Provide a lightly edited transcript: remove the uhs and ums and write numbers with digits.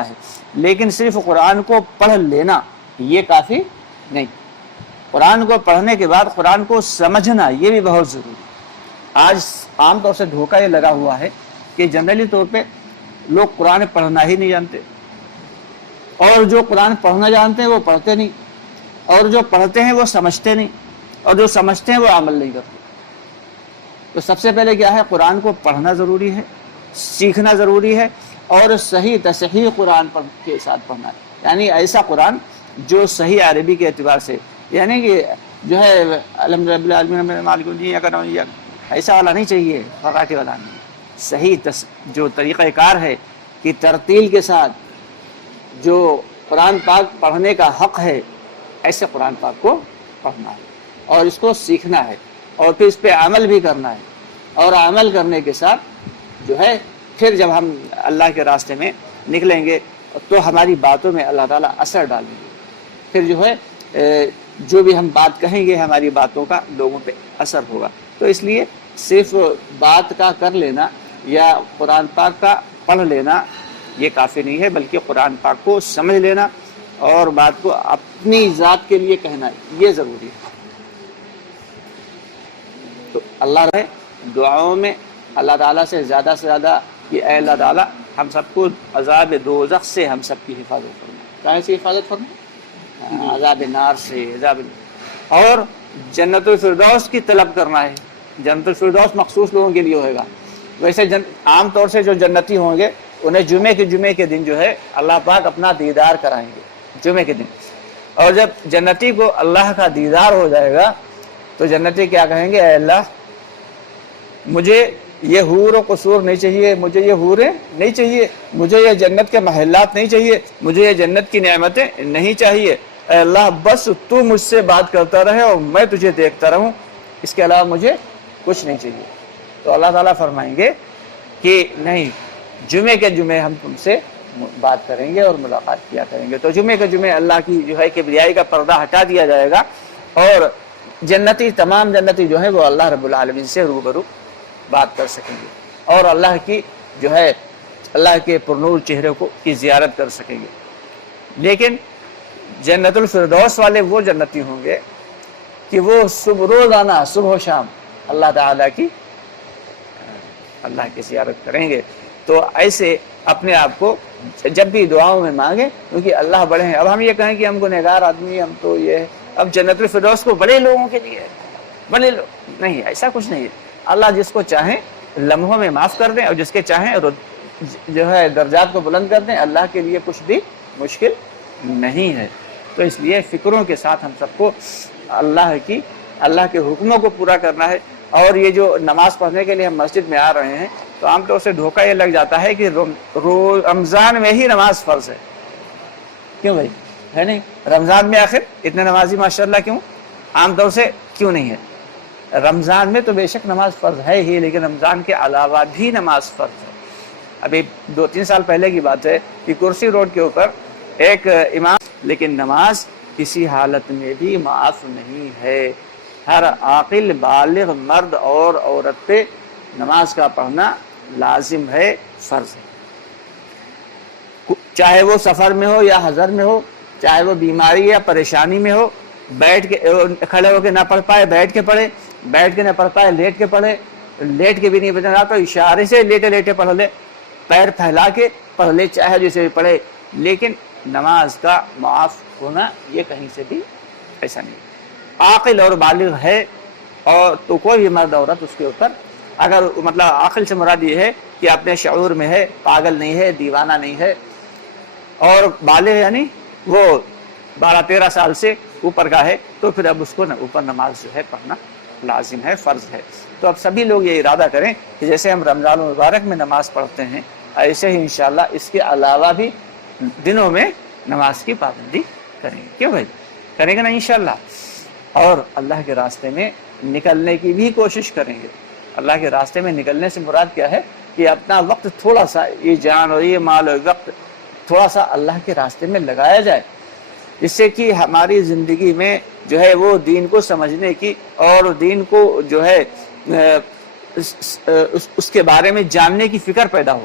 ہے، لیکن صرف قرآن کو پڑھ لینا یہ کافی نہیں، قرآن کو پڑھنے کے بعد قرآن کو سمجھنا یہ بھی بہت ضروری ہے۔ آج عام طور سے دھوکہ یہ لگا ہوا ہے کہ جنرلی طور پہ لوگ قرآن پڑھنا ہی نہیں جانتے، اور جو قرآن پڑھنا جانتے ہیں وہ پڑھتے نہیں، اور جو پڑھتے ہیں وہ سمجھتے نہیں، اور جو سمجھتے ہیں وہ عمل نہیں کرتے۔ تو سب سے پہلے کیا ہے، قرآن کو پڑھنا ضروری ہے، سیکھنا ضروری ہے، اور صحیح تصحیح قرآن کے ساتھ پڑھنا ہے، یعنی ایسا قرآن جو صحیح عربی کے اعتبار سے، یعنی کہ جو ہے الحمد للہ العالمین مالک الدین ایسا والا نہیں چاہیے، فراٹی والا نہیں، صحیح جو طریقہ کار ہے کہ ترتیل کے ساتھ جو قرآن پاک پڑھنے کا حق ہے، ایسے قرآن پاک کو پڑھنا ہے اور اس کو سیکھنا ہے، اور پھر اس پہ عمل بھی کرنا ہے، اور عمل کرنے کے ساتھ جو ہے پھر جب ہم اللہ کے راستے میں نکلیں گے تو ہماری باتوں میں اللہ تعالیٰ اثر ڈالیں گے، پھر جو ہے جو بھی ہم بات کہیں گے ہماری باتوں کا لوگوں پہ اثر ہوگا۔ تو اس لیے صرف بات کا کر لینا یا قرآن پاک کا پڑھ لینا یہ کافی نہیں ہے، بلکہ قرآن پاک کو سمجھ لینا اور بات کو اپنی ذات کے لیے کہنا یہ ضروری ہے۔ تو اللہ رہے دعاؤں میں اللہ تعالیٰ سے زیادہ کہ اے اللہ تعالیٰ ہم سب کو عذاب دوزخ سے ہم سب کی حفاظت فرما، کہاں سے حفاظت فرما؟ عذاب نار سے، اور جنت الفردوس کی طلب کرنا ہے۔ جنت الفردوس مخصوص لوگوں کے لیے ہوگا، ویسے عام طور سے جو جنتی ہوں گے انہیں جمعے کے دن جو ہے اللہ پاک اپنا دیدار کرائیں گے، جمعے کے دن، اور جب جنتی کو اللہ کا دیدار ہو جائے گا تو جنتی کیا کہیں گے، اے اللہ مجھے یہ حور و قصور نہیں چاہیے، مجھے یہ حوریں نہیں چاہیے، مجھے یہ جنت کے محلات نہیں چاہیے، مجھے یہ جنت کی نعمتیں نہیں چاہیے، اے اللہ بس تو مجھ سے بات کرتا رہے اور میں تجھے دیکھتا رہوں، اس کے علاوہ مجھے کچھ نہیں چاہیے۔ تو اللہ تعالیٰ فرمائیں گے کہ نہیں، جمعے کے جمعے ہم تم سے بات کریں گے اور ملاقات کیا کریں گے۔ تو جمعے کے جمعے اللہ کی جو ہے کبریائی کا پردہ ہٹا دیا جائے گا، اور تمام جنتی جو ہے وہ اللہ رب العالمین سے روبرو بات کر سکیں گے، اور اللہ کی جو ہے اللہ کے پرنور چہرے کی زیارت کر سکیں گے۔ لیکن جنت الفردوس والے وہ جنتی ہوں گے کہ وہ روزانہ صبح و شام اللہ تعالیٰ کی زیارت کریں گے۔ تو ایسے اپنے آپ کو جب بھی دعاؤں میں مانگیں، کیونکہ اللہ بڑے ہیں۔ اب ہم یہ کہیں کہ ہم گنہگار آدمی، ہم تو یہ ہے، اب جنت الفردوس کو بڑے لوگوں کے لیے بڑے لوگ نہیں، ایسا کچھ نہیں ہے۔ اللہ جس کو چاہیں لمحوں میں معاف کر دیں، اور جس کے چاہیں جو ہے درجات کو بلند کر دیں، اللہ کے لیے کچھ بھی مشکل نہیں ہے۔ تو اس لیے فکروں کے ساتھ ہم سب کو اللہ کے حکموں کو پورا کرنا ہے۔ اور یہ جو نماز پڑھنے کے لیے ہم مسجد میں آ رہے ہیں تو عام طور سے دھوکہ یہ لگ جاتا ہے کہ رمضان میں ہی نماز فرض ہے۔ کیوں بھائی ہے نہیں؟ رمضان میں آخر اتنے نمازی ماشاءاللہ کیوں؟ عام طور سے کیوں نہیں ہے؟ رمضان میں تو بے شک نماز فرض ہے ہی، لیکن رمضان کے علاوہ بھی نماز فرض ہے۔ ابھی 2-3 سال پہلے کی بات ہے کہ کرسی روڈ کے اوپر ایک امام، لیکن نماز کسی حالت میں بھی معاف نہیں ہے۔ ہر عاقل بالغ مرد اور عورت پہ نماز کا پڑھنا لازم ہے، فرض ہے، چاہے وہ سفر میں ہو یا حضر میں ہو، چاہے وہ بیماری یا پریشانی میں ہو، بیٹھ کے کھڑے ہو کے نہ پڑھ پائے بیٹھ کے پڑھے، بیٹھ کے نہ پڑھ پائے لیٹ کے پڑھے، لیٹ کے بھی نہیں بچنا تو اشارے سے لیٹے پڑھ لے، پیر پھیلا کے پڑھ لے، چاہے جیسے بھی پڑھے، لیکن نماز کا معاف ہونا یہ کہیں سے بھی ایسا نہیں۔ عاقل اور بالغ ہے اور تو کوئی بھی مرد عورت اس کے اوپر، اگر مطلب عاقل سے مراد یہ ہے کہ اپنے شعور میں ہے، پاگل نہیں ہے، دیوانہ نہیں ہے، اور بالغ یعنی وہ 12-13 سال سے اوپر کا ہے، تو پھر اب اس کو اوپر نماز جو ہے پڑھنا لازم ہے، فرض ہے۔ تو اب سبھی لوگ یہ ارادہ کریں کہ جیسے ہم رمضان المبارک میں نماز پڑھتے ہیں، ایسے ہی انشاءاللہ اس کے علاوہ بھی دنوں میں نماز کی پابندی کریں گے۔ کیوں بھائی؟ کریں گے نا انشاءاللہ، اور اللہ کے راستے میں نکلنے کی بھی کوشش کریں گے۔ اللہ کے راستے میں نکلنے سے مراد کیا ہے کہ اپنا وقت تھوڑا سا، یہ جان اور یہ مال اور وقت تھوڑا سا اللہ کے راستے میں لگایا جائے، جس سے کہ ہماری زندگی میں جو ہے وہ دین کو سمجھنے کی اور دین کو جو ہے اس کے بارے میں جاننے کی فکر پیدا ہو۔